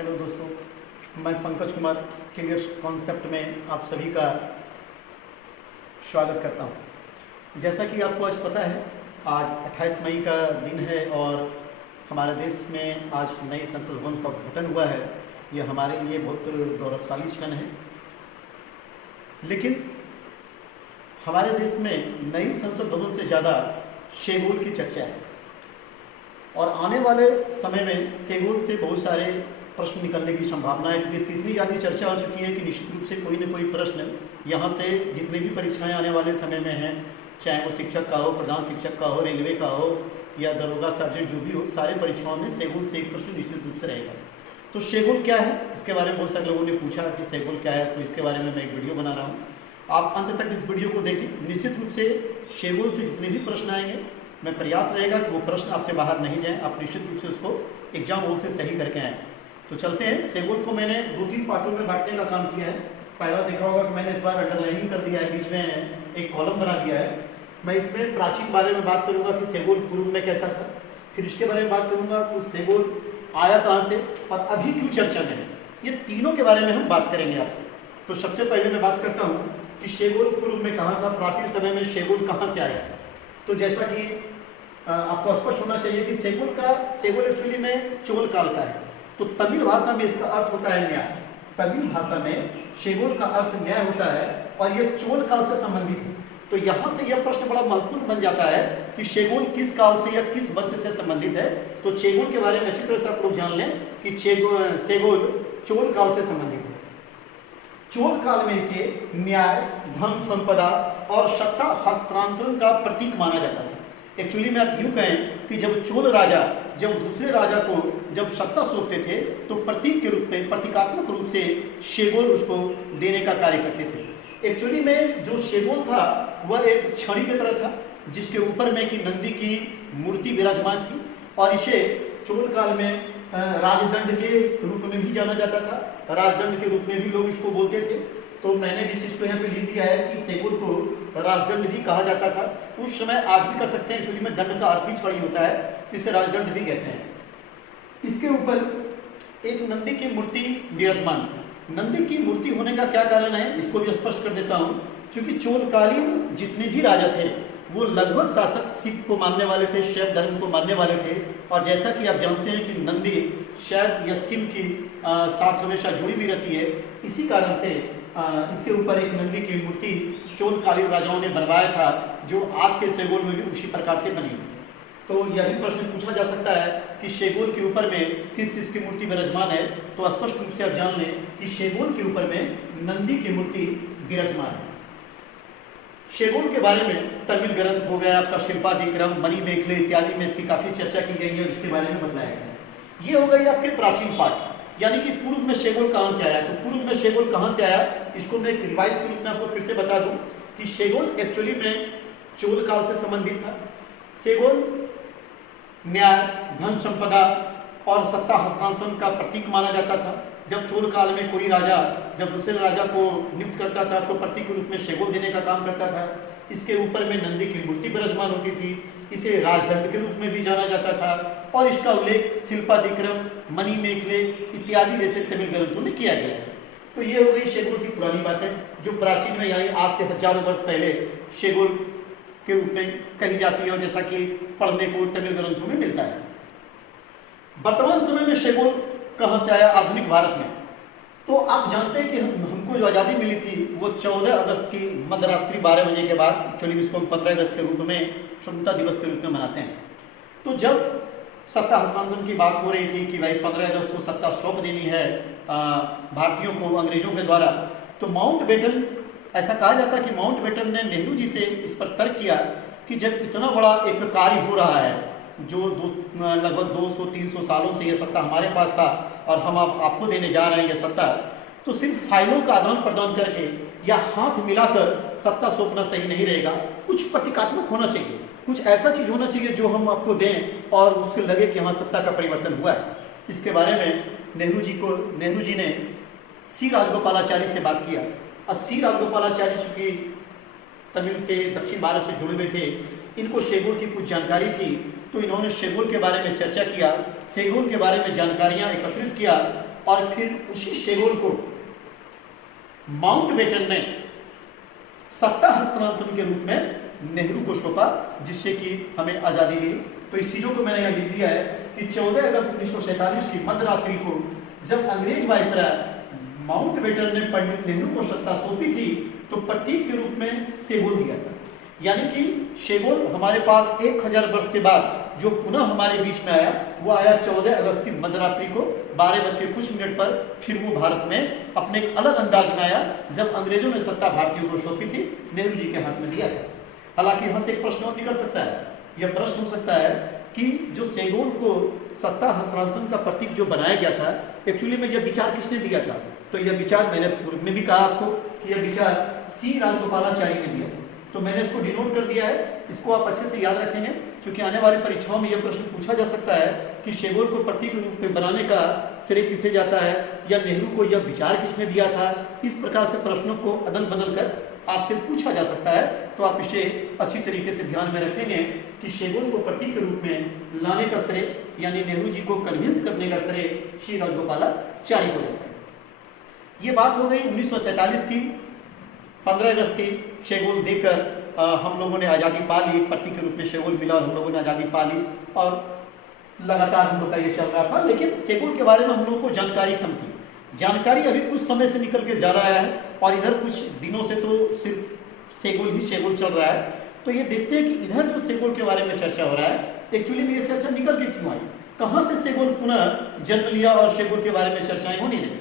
Hello दोस्तों, मैं Pankaj Kumar clear concept में आप सभी का स्वागत करता हूं। जैसा कि आपको आज पता है, आज 28 मई का दिन है और हमारे देश में आज नई संसद भवन का उद्घाटन हुआ है। यह हमारे लिए बहुत गौरवशाली क्षण है। लेकिन हमारे देश में नई संसद भवन से ज़्यादा शेगोल की चर्चा है और आने वाले समय में शेगोल से बहुत सारे प्रश्न निकलने की संभावना है। चूँकि इसकी इतनी ज़्यादा चर्चा हो चुकी है कि निश्चित रूप से कोई न कोई प्रश्न यहाँ से जितने भी परीक्षाएं आने वाले समय में हैं, चाहे वो शिक्षक का हो, प्रधान शिक्षक का हो, रेलवे का हो या दरोगा सर्जन जो भी हो, सारे परीक्षाओं में शेगोल से एक प्रश्न निश्चित रूप से रहेगा। तो शेगोल क्या है, इसके बारे में बहुत सारे लोगों ने पूछा कि शेगोल क्या है, तो इसके बारे में मैं एक वीडियो बना रहा हूँ। आप अंत तक इस वीडियो को देखें। निश्चित रूप से शेगोल से जितने भी प्रश्न आएंगे, मैं प्रयास रहेगा कि वो प्रश्न आपसे बाहर नहीं जाएं, आप निश्चित रूप से उसको एग्जाम हॉल से सही करके आएँ। तो चलते हैं। शेगोल को मैंने 2-3 पार्टों में बांटने का काम किया है। पहला देखा होगा कि मैंने इस बार अंडरलाइनिंग कर दिया है, बीच में एक कॉलम बना दिया है। मैं इसमें प्राचीन बारे में बात करूंगा कि शेगोल पूर्व में कैसा था, फिर इसके बारे में बात करूंगा कि शेगोल आया कहाँ से और अभी क्यों चर्चा में है। ये तीनों के बारे में हम बात करेंगे आपसे। तो सबसे पहले मैं बात करता हूँ कि शेगोल पूर्व में कहाँ था, प्राचीन समय में शेगोल कहाँ से आया। तो जैसा कि आपको स्पष्ट होना चाहिए कि शेगोल एक्चुअली में चोल काल का है। तो तमिल भाषा में इसका अर्थ होता है न्याय। तमिल भाषा में शेगोल का अर्थ न्याय होता है और यह चोल काल से संबंधित है। तो यहाँ से यह प्रश्न बड़ा महत्वपूर्ण बन जाता है कि शेगोल किस काल से या किस वंश से संबंधित है। तो शेगोल के बारे में अच्छी तरह से आप लोग जान लें कि शेगोल चोल काल से संबंधित है। चोल काल में इसे न्याय, धन संपदा और सत्ता हस्तांतरण का प्रतीक माना जाता था। एक्चुअली में आप यूँ कहें कि जब चोल राजा जब दूसरे राजा को जब सत्ता सौंपते थे तो प्रतीक के रूप में, प्रतीकात्मक रूप से शेगोल उसको देने का कार्य करते थे। एक्चुअली में जो शेगोल था वह एक छड़ी की तरह था जिसके ऊपर में कि नंदी की मूर्ति विराजमान थी और इसे चोल काल में राजदंड के रूप में भी जाना जाता था। राजदंड के रूप में भी लोग इसको बोलते थे। तो मैंने भी इसको यहाँ पे लिख दिया है कि शेगोल को राजदंड भी कहा जाता था। उस समय आज भी कर सकते हैं। एक्चुअली में दंड का अर्थ ही छड़ी होता है, इसे राजदंड भी कहते हैं। इसके ऊपर एक नंदी की मूर्ति विराजमान थी। नंदी की मूर्ति होने का क्या कारण है, इसको भी स्पष्ट कर देता हूँ। क्योंकि चोलकालीन जितने भी राजा थे वो लगभग शासक शिव को मानने वाले थे, शैव धर्म को मानने वाले थे। और जैसा कि आप जानते हैं कि नंदी शैव या शिव की साथ हमेशा जुड़ी भी रहती है, इसी कारण से इसके ऊपर एक नंदी की मूर्ति चोलकालीन राजाओं ने बनवाया था, जो आज के शेगोल में भी उसी प्रकार से बनी हुई है। तो यह भी प्रश्न पूछा जा सकता है कि शेगोल के ऊपर में किस चीज़ की मूर्ति विराजमान है। तो स्पष्ट रूप से आप जान लें कि शेगोल के ऊपर में नंदी की मूर्ति विराजमान है। शेगोल के बारे में तमिल ग्रंथ हो गया, आपका शिल्पादिक्रम, मणिमेखले इत्यादि में इसकी काफ़ी चर्चा की गई है और इसके बारे में बताया गया है। ये हो गई आपके प्राचीन पाठ, यानी कि पूर्व में शेगोल कहाँ से आया। तो पूर्व में शेगोल कहाँ से आया, इसको मैं एक रिवाइज के रूप में आपको फिर से बता दूं कि शेगोल एक्चुअली में चोल काल से संबंधित था। शेगोल न्याय, धन संपदा और सत्ता हस्तांतरण का प्रतीक माना जाता था। जब चोल काल में कोई राजा जब दूसरे राजा को नियुक्त करता था तो प्रतीक के रूप में शेगोल देने का काम करता था। इसके ऊपर में नंदी की मूर्ति विराजमान होती थी। इसे राजदंड के रूप में भी जाना जाता था और इसका उल्लेख शिल्पादिक्रम, मणिमेखले इत्यादि जैसे तमिल ग्रंथों में किया गया है। तो ये हो गई शेगोल की पुरानी बातें, जो प्राचीन में यानी आज से हजारों वर्ष पहले शेगोल के रूप में कही जाती है और जैसा कि पढ़ने को तमिल ग्रंथों में मिलता है। वर्तमान समय में शेगोल कहाँ से आया आधुनिक भारत में। तो आप जानते हैं कि हमको जो आज़ादी मिली थी वो 14 अगस्त की मध्यरात्रि 12 बजे के बाद, एक्चुअली इसको हम 15 अगस्त के रूप में स्वतंत्रता दिवस के रूप में मनाते हैं। तो जब सत्ता हस्तांतरण की बात हो रही थी कि भाई 15 अगस्त को सत्ता सौंप देनी है भारतीयों को अंग्रेजों के द्वारा, तो माउंटबेटन, ऐसा कहा जाता है कि माउंटबेटन ने नेहरू जी से इस पर तर्क किया कि जब इतना बड़ा एक कार्य हो रहा है, जो लगभग 200-300 सालों से ये सत्ता हमारे पास था और हम आपको देने जा रहे हैं ये सत्ता, तो सिर्फ फाइलों का आदान प्रदान करके या हाथ मिलाकर सत्ता सौंपना सही नहीं रहेगा। कुछ प्रतीकात्मक होना चाहिए, कुछ ऐसा चीज़ होना चाहिए जो हम आपको दें और उसको लगे कि हाँ सत्ता का परिवर्तन हुआ है। इसके बारे में नेहरू जी ने सी राजगोपालाचारी से बात किया। और सी राजगोपालाचारी चूँकि तमिल से, दक्षिण भारत से जुड़े हुए थे, इनको शेगोल की कुछ जानकारी थी, तो इन्होंने शेगोल के बारे में चर्चा किया, शेगोल के बारे में जानकारियाँ एकत्रित किया और फिर उसी शेगोल को माउंटबेटन ने सत्ता हस्तांतरण के रूप में नेहरू को सौंपा, जिससे कि हमें आज़ादी मिली। तो इस चीज़ों को मैंने यहाँ लिख दिया है कि 14 अगस्त 1947 की मध्यरात्रि को जब अंग्रेज वायसराय माउंटबेटन ने पंडित नेहरू को सत्ता सौंपी थी, तो प्रतीक के रूप में शेगोल दिया था। यानी कि शेगोल हमारे पास 1000 वर्ष के बाद जो पुनः हमारे बीच में आया, वो आया 14 अगस्त की मध्यरात्रि को 12:कुछ पर। फिर वो भारत में अपने एक अलग अंदाज में आया, जब अंग्रेजों ने सत्ता भारतीयों को सौंपी थी, नेहरू जी के हाथ में दिया था। हालांकि यहाँ से एक प्रश्न और निकल सकता है, यह प्रश्न हो सकता है कि जो शेगोल को सत्ता हस्तांतरण का प्रतीक जो बनाया गया था, एक्चुअली में यह विचार किसने दिया था? तो यह विचार मैंने पूर्व में भी कहा आपको कि यह विचार सी राजगोपालाचारी ने दिया था। तो मैंने इसको डिनोट कर दिया है, इसको आप अच्छे से याद रखेंगे, क्योंकि आने वाली परीक्षाओं में यह प्रश्न पूछा जा सकता है कि शेगोल को प्रतीक रूप में बनाने का श्रेय किसे जाता है, या नेहरू को यह विचार किसने दिया था। इस प्रकार से प्रश्नों को अदल बदल कर आपसे पूछा जा सकता है। तो आप इसे अच्छी तरीके से ध्यान में रखेंगे कि शेगोल को प्रतीक के रूप में लाने का श्रेय, यानी नेहरू जी को कन्विंस करने का श्रेय श्री राजगोपालाचारी को जाता है। ये बात हो गई 1947 की, 15 अगस्त की शेगोल देकर हम लोगों ने आज़ादी पा ली, एक प्रतीक के रूप में शेगोल मिला और हम लोगों ने आज़ादी पा ली, और लगातार हम लोग का ये चल रहा था। लेकिन शेगोल के बारे में हम लोगों को जानकारी कम थी। जानकारी अभी कुछ समय से निकल के जा रहा है, और इधर कुछ दिनों से तो सिर्फ शेगोल ही शेगोल चल रहा है। तो ये देखते हैं कि इधर जो शेगोल के बारे में चर्चा हो रहा है, एक्चुअली में ये चर्चा निकल के क्यों आई, कहाँ से शेगोल पुनः जन्म लिया और शेगोल के बारे में चर्चाएं होने लगी।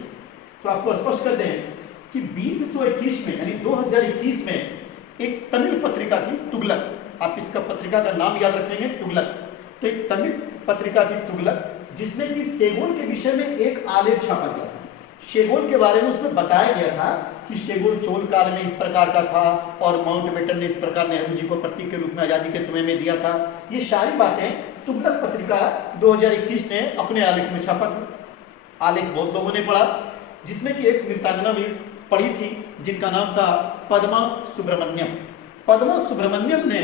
तो आपको स्पष्ट कर दें कि 2021 में, यानी 2021 में एक तमिल पत्रिका थी तुगलक, आप इसका पत्रिका का नाम याद रखेंगे, तुगलक। तो एक तमिल पत्रिका थी तुगलक, जिसमें कि शेगोल के विषय में एक आलेख छापा गया था। शेगोल के बारे में उसमें बताया गया था कि शेगोल चोल काल में इस प्रकार का था, और माउंटबेटन ने इस प्रकार नेहरू जी को प्रतीक के रूप में आज़ादी के समय में दिया था। ये सारी बातें तुगलक पत्रिका 2021 ने अपने आलेख में छापा था। आलेख बहुत लोगों ने पढ़ा, जिसमें कि एक नृत्यांगना भी पढ़ी थी जिनका नाम था पद्मा सुब्रमण्यम। पद्मा सुब्रमण्यम ने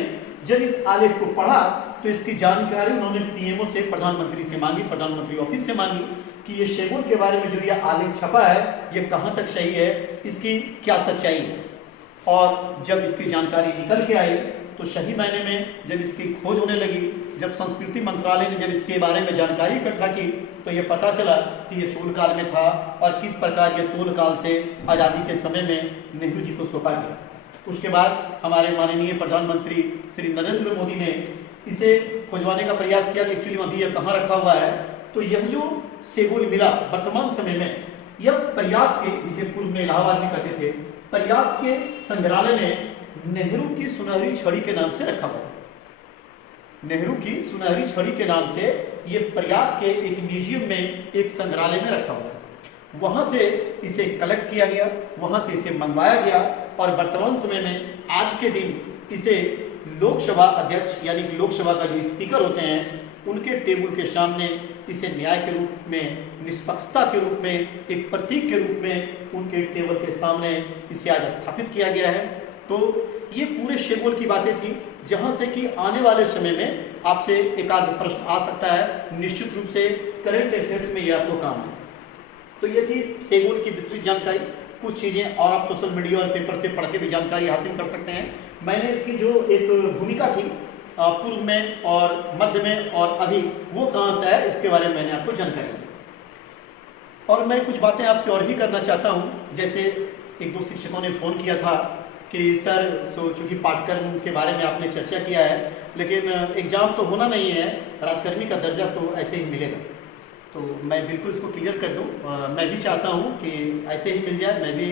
जब इस आलेख को पढ़ा तो इसकी जानकारी उन्होंने पीएमओ से, प्रधानमंत्री से मांगी, प्रधानमंत्री ऑफिस से मांगी कि ये शेगोल के बारे में जो ये आलेख छपा है, ये कहाँ तक सही है, इसकी क्या सच्चाई है। और जब इसकी जानकारी निकल के आई तो सही मायने में जब इसकी खोज होने लगी, जब संस्कृति मंत्रालय ने जब इसके बारे में जानकारी इकट्ठा की, तो ये पता चला कि ये चोल काल में था, और किस प्रकार ये चोल काल से आज़ादी के समय में नेहरू जी को सौंपा गया। उसके बाद हमारे माननीय प्रधानमंत्री श्री नरेंद्र मोदी ने इसे खोजवाने का प्रयास किया कि एक्चुअली अभी यह कहाँ रखा हुआ है। तो यह जो शेगोल मिला वर्तमान समय में, यह प्रयाग के, जिसे पूर्व में इलाहाबाद भी कहते थे, प्रयाग के संग्रहालय ने नेहरू की सुनहरी छड़ी के नाम से रखा हुआ था। नेहरू की सुनहरी छड़ी के नाम से ये प्रयाग के एक म्यूजियम में, एक संग्रहालय में रखा हुआ था। वहां से इसे कलेक्ट किया गया, वहां से इसे मंगवाया गया, और वर्तमान समय में आज के दिन इसे लोकसभा अध्यक्ष, यानी कि लोकसभा का जो स्पीकर होते हैं, उनके टेबल के सामने इसे न्याय के रूप में, निष्पक्षता के रूप में, एक प्रतीक के रूप में उनके टेबल के सामने इसे आज स्थापित किया गया है। तो ये पूरे शेगोल की बातें थी, जहां से कि आने वाले समय में आपसे एक आध प्रश्न आ सकता है, निश्चित रूप से करंट अफेयर्स में ये आपको काम है। तो ये थी शेगोल की विस्तृत जानकारी। कुछ चीज़ें और आप सोशल मीडिया और पेपर से पढ़ के भी जानकारी हासिल कर सकते हैं। मैंने इसकी जो एक भूमिका थी पूर्व में और मध्य में और अभी, वो कहाँ से है, इसके बारे में मैंने आपको जानकारी दी। और मैं कुछ बातें आपसे और भी करना चाहता हूँ। जैसे एक दो शिक्षकों ने फ़ोन किया था कि सर, चूँकि पाठ्यक्रम के बारे में आपने चर्चा किया है, लेकिन एग्ज़ाम तो होना नहीं है, राजकर्मी का दर्जा तो ऐसे ही मिलेगा। तो मैं बिल्कुल इसको क्लियर कर दूँ, मैं भी चाहता हूँ कि ऐसे ही मिल जाए। मैं भी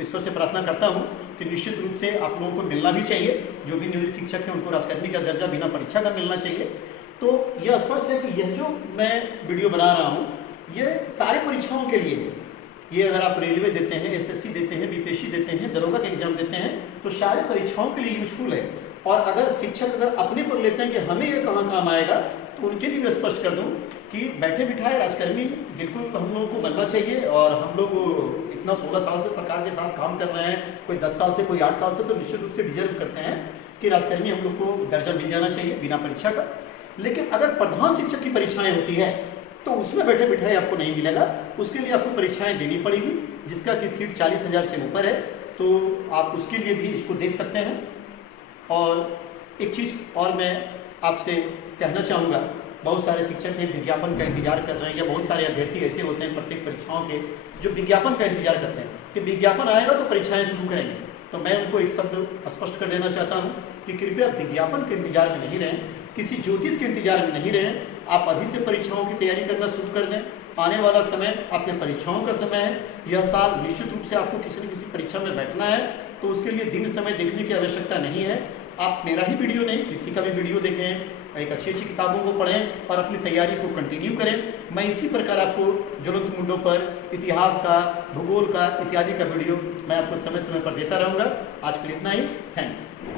ईश्वर से प्रार्थना करता हूँ कि निश्चित रूप से आप लोगों को मिलना भी चाहिए, जो भी नियोजित शिक्षक हैं उनको राजकर्मी का दर्जा बिना परीक्षा का मिलना चाहिए। तो यह स्पष्ट है कि यह जो मैं वीडियो बना रहा हूँ, ये सारे परीक्षाओं के लिए है। ये अगर आप रेलवे देते हैं, एसएससी देते हैं, बीपीएससी देते हैं, दरोगा के एग्जाम देते हैं, तो सारे परीक्षाओं के लिए यूजफुल है। और अगर शिक्षक अगर अपने पर लेते हैं कि हमें ये कहाँ काम आएगा, तो उनके लिए मैं स्पष्ट कर दूं कि बैठे बिठाए राजकर्मी बिल्कुल हम लोगों को बनना चाहिए। और हम लोग इतना 16 साल से सरकार के साथ काम कर रहे हैं, कोई 10 साल से, कोई 8 साल से, तो निश्चित रूप से डिजर्व करते हैं कि राजकर्मी हम लोग को दर्जा मिल जाना चाहिए बिना परीक्षा का। लेकिन अगर प्रधान शिक्षक की परीक्षाएं होती है, तो उसमें बैठे बिठाए आपको नहीं मिलेगा। उसके लिए आपको परीक्षाएं देनी पड़ेगी, जिसका कि सीट 40,000 से ऊपर है, तो आप उसके लिए भी इसको देख सकते हैं। और एक चीज़ और मैं आपसे कहना चाहूँगा, बहुत सारे शिक्षक हैं विज्ञापन का इंतजार कर रहे हैं, या बहुत सारे अभ्यर्थी ऐसे होते हैं प्रत्येक परीक्षाओं के जो विज्ञापन का इंतजार करते हैं कि विज्ञापन आएगा तो परीक्षाएं शुरू करेंगे। तो मैं उनको एक शब्द स्पष्ट कर देना चाहता हूँ कि कृपया विज्ञापन के इंतजार में नहीं रहें, किसी ज्योतिष के इंतजार में नहीं रहें। आप अभी से परीक्षाओं की तैयारी करना शुरू कर दें। आने वाला समय आपके परीक्षाओं का समय है। यह साल निश्चित रूप से आपको किसी न किसी परीक्षा में बैठना है, तो उसके लिए दिन समय देखने की आवश्यकता नहीं है। आप मेरा ही वीडियो नहीं, किसी का भी वीडियो देखें, एक अच्छी अच्छी किताबों को पढ़ें और अपनी तैयारी को कंटिन्यू करें। मैं इसी प्रकार आपको ज्वलंत मुद्दों पर, इतिहास का, भूगोल का इत्यादि का वीडियो मैं आपको समय समय पर देता रहूँगा। आज के लिए इतना ही। थैंक्स।